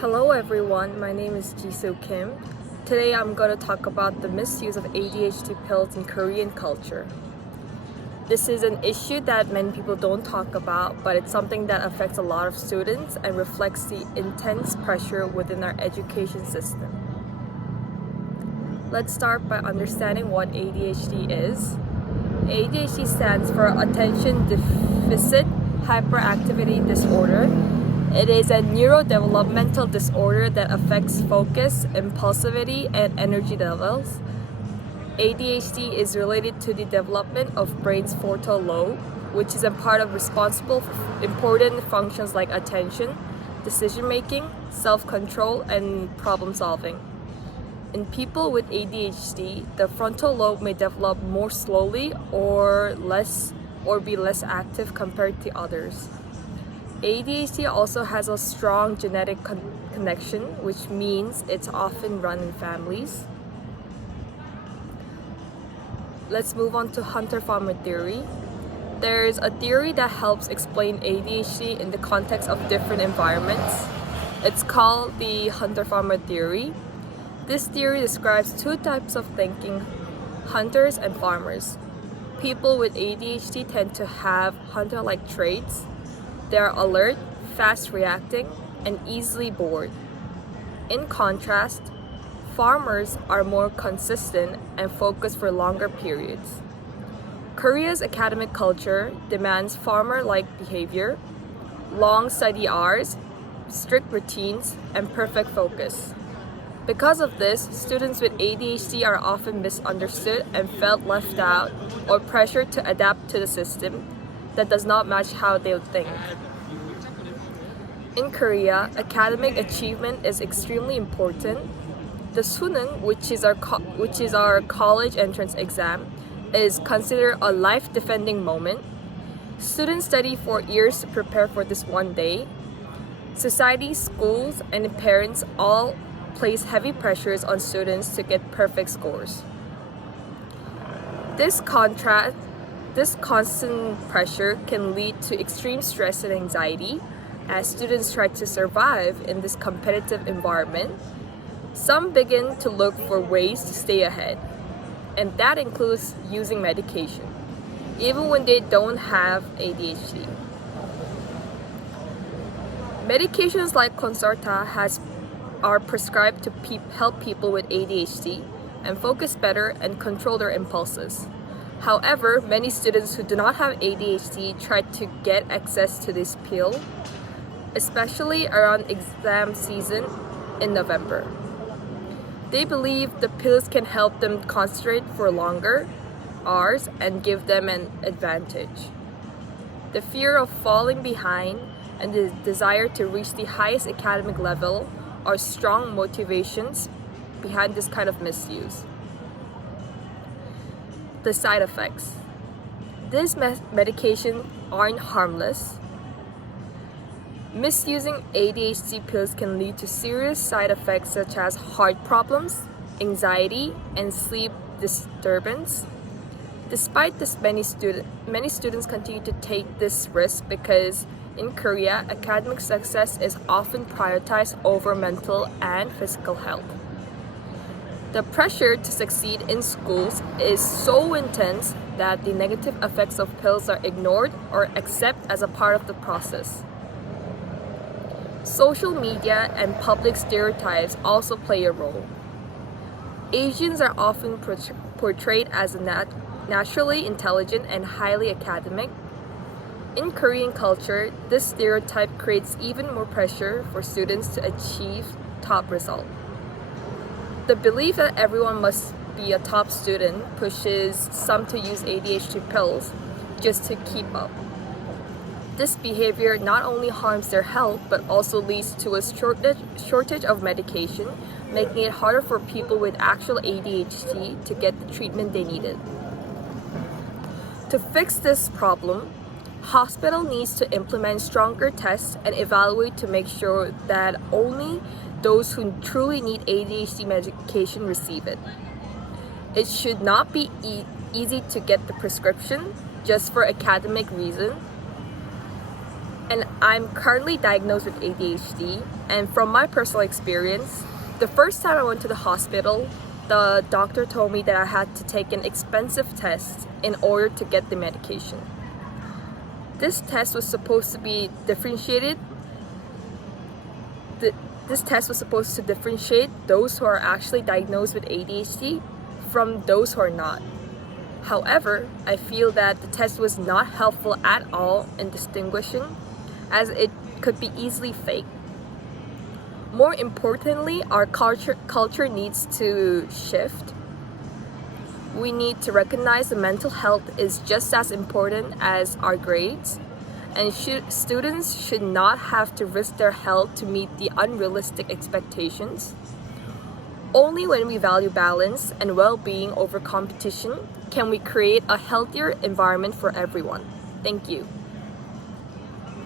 Hello everyone, my name is Jisoo Kim. Today I'm going to talk about the misuse of ADHD pills in Korean culture. This is an issue that many people don't talk about, but it's something that affects a lot of students and reflects the intense pressure within our education system. Let's start by understanding what ADHD is. ADHD stands for Attention Deficit Hyperactivity Disorder. It is a neurodevelopmental disorder that affects focus, impulsivity, and energy levels. ADHD is related to the development of brain's frontal lobe, which is a part of responsible for important functions like attention, decision-making, self-control, and problem-solving. In people with ADHD, the frontal lobe may develop more slowly or be less active compared to others. ADHD also has a strong genetic connection, which means it's often run in families. Let's move on to Hunter-Farmer theory. There's a theory that helps explain ADHD in the context of different environments. It's called the Hunter-Farmer theory. This theory describes two types of thinking, hunters and farmers. People with ADHD tend to have hunter-like traits. They're alert, fast reacting, and easily bored. In contrast, farmers are more consistent and focus for longer periods. Korea's academic culture demands farmer-like behavior, long study hours, strict routines, and perfect focus. Because of this, students with ADHD are often misunderstood and felt left out or pressured to adapt to the system that does not match how they think. In Korea, academic achievement is extremely important. The Suneung, which is our college entrance exam, is considered a life-defending moment. Students study for years to prepare for this one day. Society, schools, and parents all place heavy pressures on students to get perfect scores. This constant pressure can lead to extreme stress and anxiety as students try to survive in this competitive environment. Some begin to look for ways to stay ahead, and that includes using medication, even when they don't have ADHD. Medications like Concerta are prescribed to help people with ADHD and focus better and control their impulses. However, many students who do not have ADHD try to get access to this pill, especially around exam season in November. They believe the pills can help them concentrate for longer hours and give them an advantage. The fear of falling behind and the desire to reach the highest academic level are strong motivations behind this kind of misuse. The side effects. These medications aren't harmless. Misusing ADHD pills can lead to serious side effects such as heart problems, anxiety, and sleep disturbance. Despite this, many students continue to take this risk because in Korea, academic success is often prioritized over mental and physical health. The pressure to succeed in schools is so intense that the negative effects of pills are ignored or accepted as a part of the process. Social media and public stereotypes also play a role. Asians are often portrayed as naturally intelligent and highly academic. In Korean culture, this stereotype creates even more pressure for students to achieve top results. The belief that everyone must be a top student pushes some to use ADHD pills just to keep up. This behavior not only harms their health but also leads to a shortage of medication, making it harder for people with actual ADHD to get the treatment they needed. To fix this problem, hospital needs to implement stronger tests and evaluate to make sure that only those who truly need ADHD medication receive it. It should not be easy to get the prescription just for academic reasons. and I'm currently diagnosed with ADHD. And from my personal experience, the first time I went to the hospital, the doctor told me that I had to take an expensive test in order to get the medication. This test was supposed to be differentiated. This test was supposed to differentiate those who are actually diagnosed with ADHD from those who are not. However, I feel that the test was not helpful at all in distinguishing, as it could be easily faked. More importantly, our culture needs to shift. We need to recognize that mental health is just as important as our grades, and students should not have to risk their health to meet the unrealistic expectations. Only when we value balance and well-being over competition can we create a healthier environment for everyone. Thank you.